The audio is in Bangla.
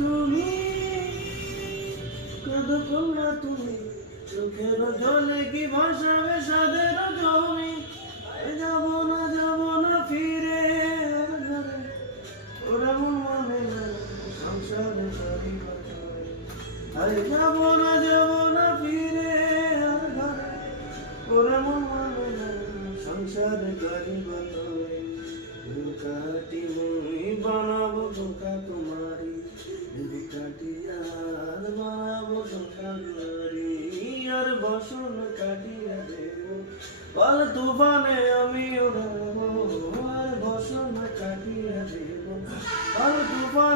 তুমি কত করলা তুমি চোখের জলে কি ভাসাবে সাদের জমি যাব না ফিরে ওরা মন মানে না সংসারে করি আরে যাব না ফিরে ওরা মন মানে না সংসারে করি কাটি মুই বানাবো ধোকা তোমারি কাটি আর বানাবো ধোকা তোমারি আর বসন কাটিয়া দেব বল তুফানে আমি উড়াবো আর বসন কাটিয়া দেব আর তুফান